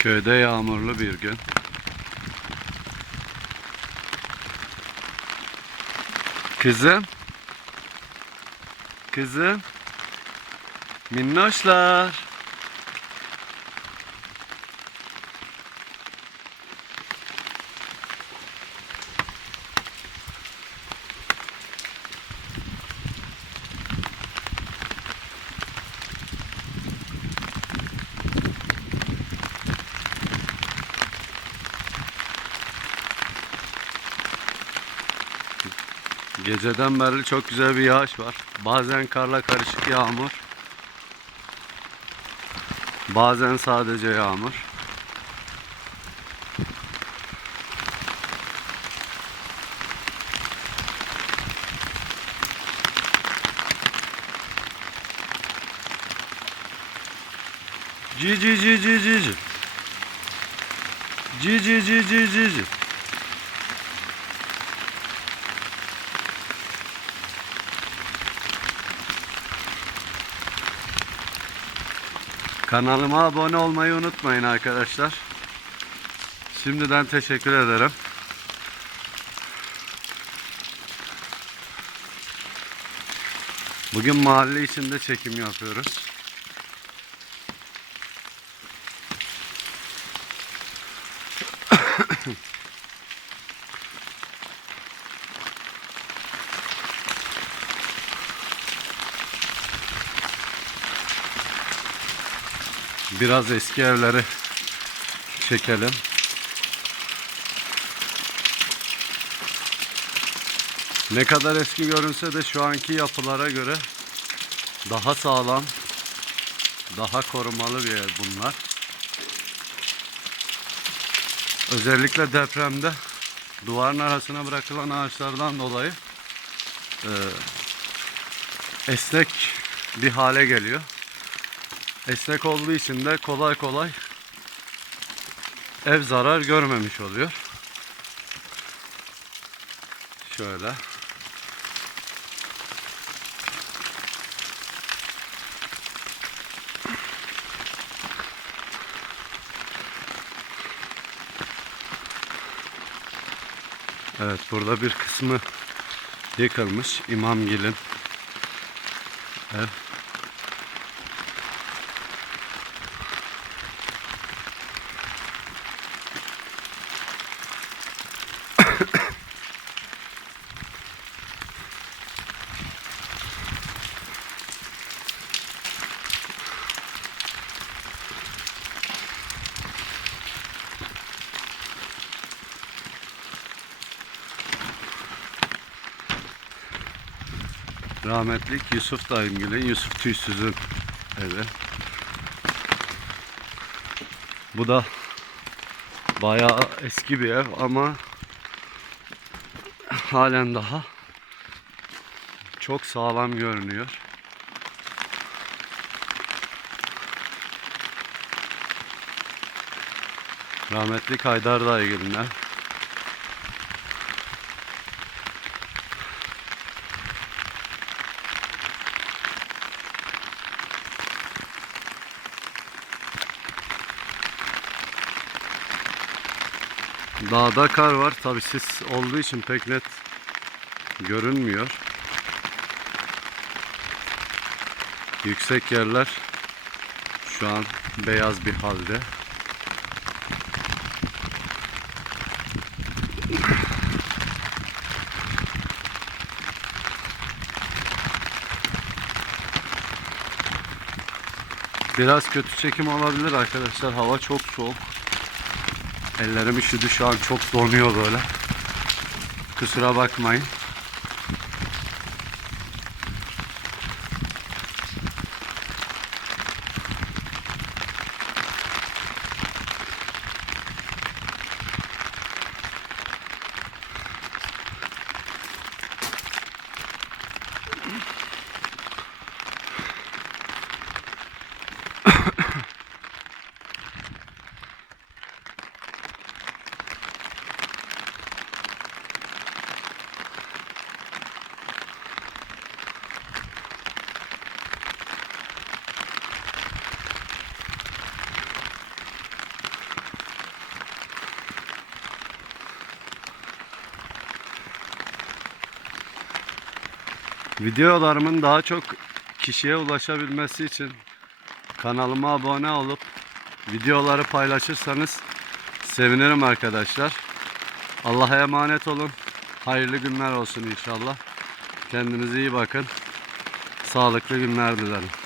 Köyde yağmurlu bir gün. Kızım. Kızım. Minnoşlar. Geceden beri çok güzel bir yağış var. Bazen karla karışık yağmur. Bazen sadece yağmur. Ci ci ci ci ci ci. Kanalıma abone olmayı unutmayın arkadaşlar. Şimdiden teşekkür ederim. Bugün mahalle içinde çekim yapıyoruz. Biraz eski evleri çekelim. Ne kadar eski görünse de şu anki yapılara göre daha sağlam, daha korumalı bir ev bunlar. Özellikle depremde duvarın arasına bırakılan ağaçlardan dolayı e, esnek bir hale geliyor. Esnek olduğu için de kolay kolay ev zarar görmemiş oluyor. Şöyle. Evet burada bir kısmı yıkılmış İmamgil'in ev. Rahmetlik Yusuf Dayımgil'in, Yusuf Tüysüz'ün evi. Bu da bayağı eski bir ev ama halen daha çok sağlam görünüyor. Rahmetlik Haydar Dayıgil'in ev. Dağda kar var. Tabi sis olduğu için pek net görünmüyor. Yüksek yerler şu an beyaz bir halde. Biraz kötü çekim olabilir arkadaşlar. Hava çok soğuk. Ellerim üşüdü şu an çok donuyor böyle. Kusura bakmayın. Mm-hmm. Videolarımın daha çok kişiye ulaşabilmesi için kanalıma abone olup videoları paylaşırsanız sevinirim arkadaşlar. Allah'a emanet olun. Hayırlı günler olsun inşallah. Kendinize iyi bakın. Sağlıklı günler dilerim.